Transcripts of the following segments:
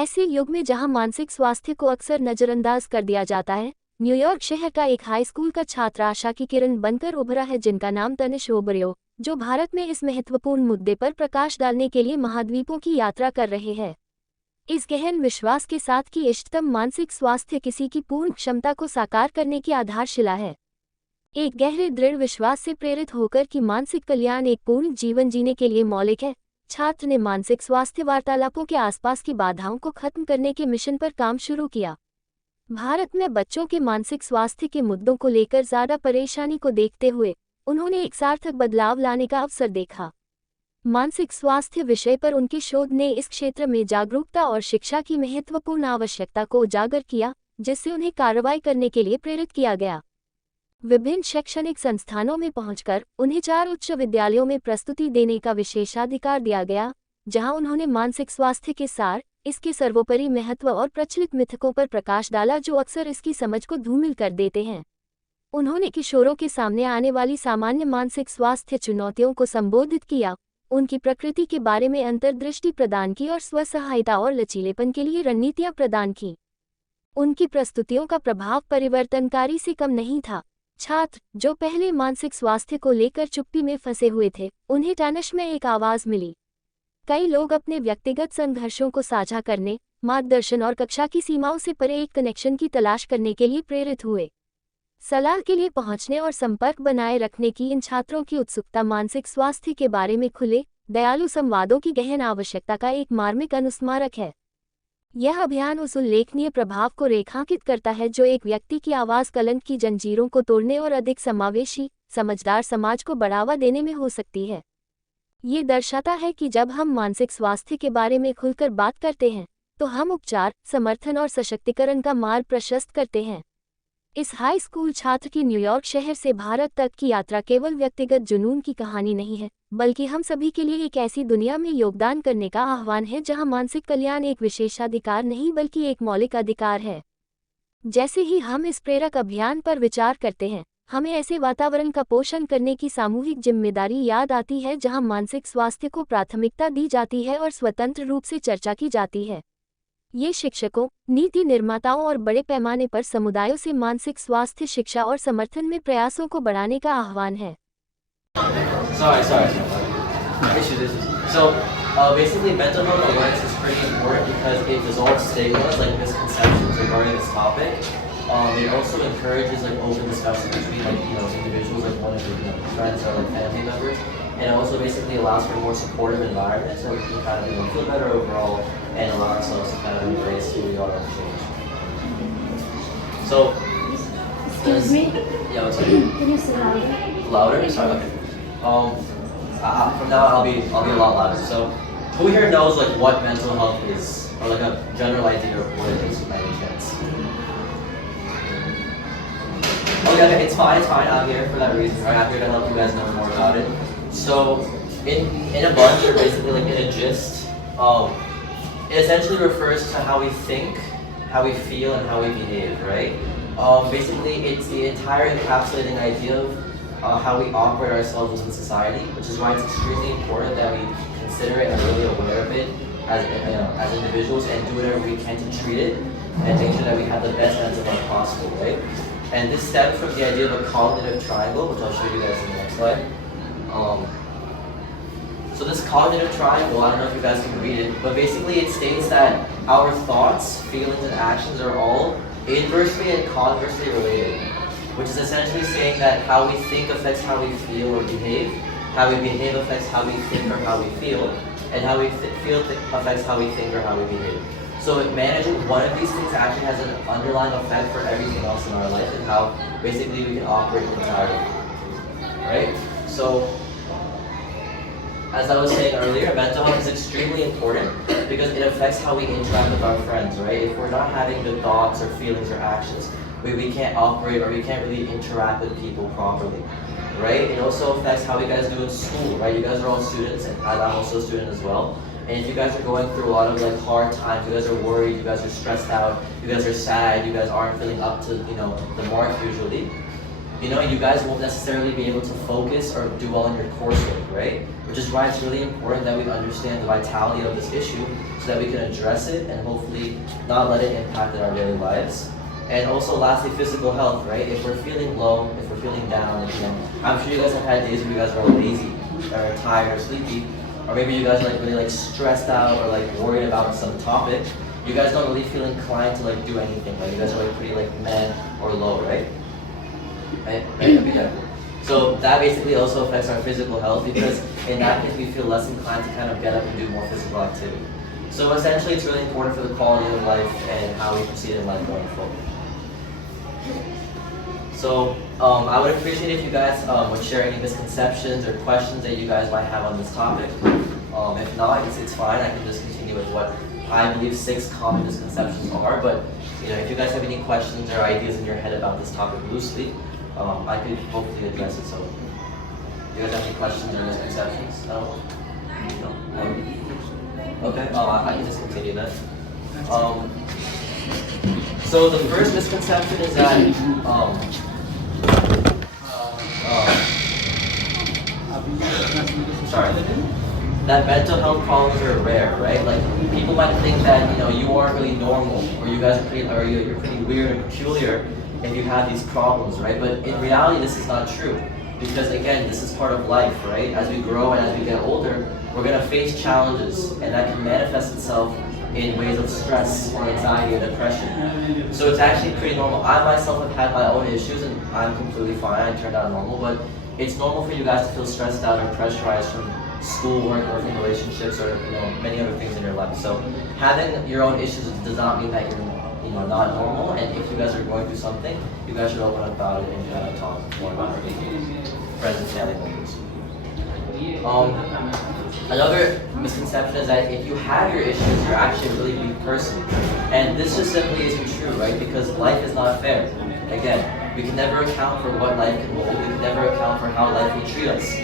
ऐसे युग में जहां मानसिक स्वास्थ्य को अक्सर नजरअंदाज कर दिया जाता है, न्यूयॉर्क शहर का एक हाई स्कूल का छात्र आशा की किरण बनकर उभरा है, जिनका नाम तनिश ओबेरियो, जो भारत में इस महत्वपूर्ण मुद्दे पर प्रकाश डालने के लिए महाद्वीपों की यात्रा कर रहे हैं। इस गहन विश्वास के साथ कि इष्टतम मानसिक स्वास्थ्य किसी की पूर्ण क्षमता को साकार करने की आधारशिला है। एक गहरे दृढ़ विश्वास से प्रेरित होकर कि मानसिक कल्याण एक पूर्ण जीवन जीने के लिए मौलिक है, छात्र ने मानसिक स्वास्थ्य वार्तालापों के आसपास की बाधाओं को खत्म करने के मिशन पर काम शुरू किया। भारत में बच्चों के मानसिक स्वास्थ्य के मुद्दों को लेकर ज़्यादा परेशानी को देखते हुए उन्होंने एक सार्थक बदलाव लाने का अवसर देखा। मानसिक स्वास्थ्य विषय पर उनके शोध ने इस क्षेत्र में जागरूकता और शिक्षा की महत्वपूर्ण आवश्यकता को उजागर किया, जिससे उन्हें कार्रवाई करने के लिए प्रेरित किया गया। विभिन्न शैक्षणिक संस्थानों में पहुंचकर उन्हें 4 उच्च विद्यालयों में प्रस्तुति देने का विशेषाधिकार दिया गया, जहां उन्होंने मानसिक स्वास्थ्य के सार, इसके सर्वोपरि महत्व और प्रचलित मिथकों पर प्रकाश डाला जो अक्सर इसकी समझ को धूमिल कर देते हैं। उन्होंने किशोरों के सामने आने वाली सामान्य मानसिक स्वास्थ्य चुनौतियों को संबोधित किया, उनकी प्रकृति के बारे में अंतर्दृष्टि प्रदान की और स्वसहायता और लचीलेपन के लिए रणनीतियां प्रदान की। उनकी प्रस्तुतियों का प्रभाव परिवर्तनकारी से कम नहीं था। छात्र, जो पहले मानसिक स्वास्थ्य को लेकर चुप्पी में फंसे हुए थे, उन्हें टैनिश में एक आवाज़ मिली। कई लोग अपने व्यक्तिगत संघर्षों को साझा करने, मार्गदर्शन और कक्षा की सीमाओं से परे एक कनेक्शन की तलाश करने के लिए प्रेरित हुए। सलाह के लिए पहुंचने और संपर्क बनाए रखने की इन छात्रों की उत्सुकता मानसिक स्वास्थ्य के बारे में खुले, दयालु संवादों की गहन आवश्यकता का एक मार्मिक अनुस्मारक है। यह अभियान उस उल्लेखनीय प्रभाव को रेखांकित करता है जो एक व्यक्ति की आवाज़ कलंक की जंजीरों को तोड़ने और अधिक समावेशी, समझदार समाज को बढ़ावा देने में हो सकती है। ये दर्शाता है कि जब हम मानसिक स्वास्थ्य के बारे में खुलकर बात करते हैं, तो हम उपचार, समर्थन और सशक्तिकरण का मार्ग प्रशस्त करते हैं। इस हाई स्कूल छात्र की न्यूयॉर्क शहर से भारत तक की यात्रा केवल व्यक्तिगत जुनून की कहानी नहीं है, बल्कि हम सभी के लिए एक ऐसी दुनिया में योगदान करने का आह्वान है जहां मानसिक कल्याण एक विशेषाधिकार नहीं बल्कि एक मौलिक अधिकार है। जैसे ही हम इस प्रेरक अभियान पर विचार करते हैं, हमें ऐसे वातावरण का पोषण करने की सामूहिक जिम्मेदारी याद आती है जहां मानसिक स्वास्थ्य को प्राथमिकता दी जाती है और स्वतंत्र रूप से चर्चा की जाती है। ये शिक्षकों, नीति निर्माताओं और बड़े पैमाने पर समुदायों से मानसिक स्वास्थ्य शिक्षा और समर्थन में प्रयासों को बढ़ाने का आह्वान है। Basically, mental health awareness is pretty important because it dissolves stigmas, like misconceptions regarding this topic. It also encourages like open discussion between individuals, like one of your friends or like family members, and it also basically allows for a more supportive environment so we can kind of feel better overall and allow ourselves to kind of embrace who we are and change. So, excuse me. Yeah, what's up? Can you say louder? Louder? Sorry. Okay. From now on, I'll be a lot louder. So, who here knows like what mental health is, or like a general idea of what it is by any chance? Okay, it's fine. I'm here for that reason. Right? I'm here to help you guys know more about it. So, in a bunch, or basically like in a gist, it essentially refers to how we think, how we feel, and how we behave. Right? Basically, it's the entire encapsulating idea of how we operate ourselves within society, which is why it's extremely important that we consider it and are really aware of it as individuals and do whatever we can to treat it and make sure that we have the best mental health possible, right? And this stems from the idea of a cognitive triangle, which I'll show you guys in the next slide. So this cognitive triangle, I don't know if you guys can read it, but basically it states that our thoughts, feelings, and actions are all inversely and conversely related, which is essentially saying that how we think affects how we feel or behave, how we behave affects how we think or how we feel, and how we feel affects how we think or how we behave. So managing one of these things actually has an underlying effect for everything else in our life and how basically we can operate entirely, right? So, as I was saying earlier, mental health is extremely important because it affects how we interact with our friends, right? If we're not having good thoughts or feelings or actions, we can't operate or we can't really interact with people properly, right? It also affects how you guys do in school, right? You guys are all students, and I'm also a student as well. And if you guys are going through a lot of like hard times, you guys are worried, you guys are stressed out, you guys are sad, you guys aren't feeling up to the mark usually, you guys won't necessarily be able to focus or do well in your coursework, right? Which is why it's really important that we understand the vitality of this issue so that we can address it and hopefully not let it impact our daily lives. And also lastly, physical health, right? If we're feeling low, if we're feeling down, I'm sure you guys have had days where you guys are lazy or tired or sleepy, or maybe you guys are really stressed out or worried about some topic. You guys don't really feel inclined to do anything. You guys are pretty meh or low, right? Right? Yeah. So that basically also affects our physical health because in that case we feel less inclined to kind of get up and do more physical activity. So essentially it's really important for the quality of life and how we proceed in life going forward. So I would appreciate if you guys would share any misconceptions or questions that you guys might have on this topic. If not, I guess it's fine. I can just continue with what I believe 6 common misconceptions are. But if you guys have any questions or ideas in your head about this topic loosely, I could hopefully address it. So, do you guys have any questions or misconceptions? No? Okay, I can just continue then. So the first misconception is that that mental health problems are rare, right? People might think that you aren't really normal, or you guys are you're pretty weird and peculiar if you have these problems, right? But in reality, this is not true, because again, this is part of life, right? As we grow and as we get older, we're gonna face challenges, and that can manifest itself in ways of stress or anxiety or depression. So it's actually pretty normal. I myself have had my own issues, and I'm completely fine. I turned out normal, but it's normal for you guys to feel stressed out or pressurized from schoolwork or from relationships or many other things in your life. So having your own issues does not mean that you're not normal, and if you guys are going through something, you guys should open up about it and talk more about it with friends and family members. Another misconception is that if you have your issues, you're actually a really weak person. And this just simply isn't true, right? Because life is not fair. Again, we can never account for what life can hold. We can never account for how life will treat us.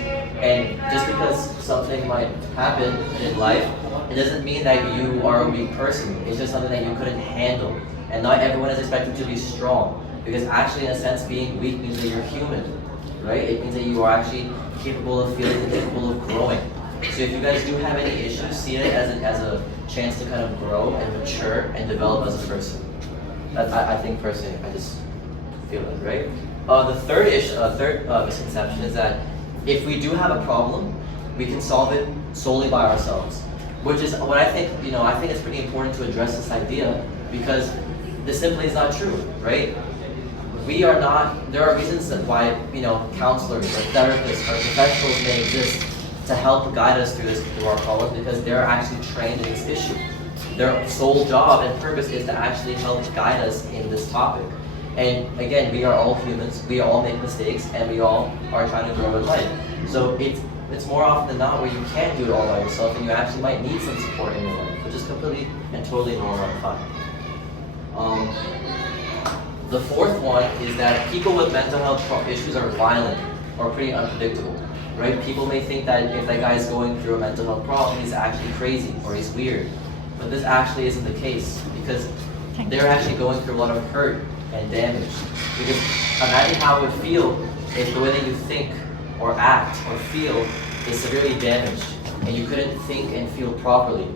And just because something might happen in life, it doesn't mean that you are a weak person. It's just something that you couldn't handle. And not everyone is expected to be strong. Because actually, in a sense, being weak means that you're human, right? It means that you are actually capable of feeling and capable of growing. So if you guys do have any issues, see it as a chance to kind of grow and mature and develop as a person. I think personally, I just feel it, right? The third misconception is that if we do have a problem, we can solve it solely by ourselves. Which is what I think, I think it's pretty important to address this idea, because this simply is not true, right? There are reasons why, counselors or therapists or professionals may exist to help guide us through our problems, because they're actually trained in this issue. Their sole job and purpose is to actually help guide us in this topic. And again, we are all humans, we all make mistakes, and we all are trying to grow in life. So it's more often than not where you can't do it all by yourself, and you actually might need some support in your life, which is completely and totally normal and fine. The fourth one is that people with mental health issues are violent or pretty unpredictable, right? People may think that if that guy is going through a mental health problem, he's actually crazy or he's weird. But this actually isn't the case, because they're actually going through a lot of hurt and damage. Because imagine how it would feel if the way that you think or act or feel is severely damaged and you couldn't think and feel properly.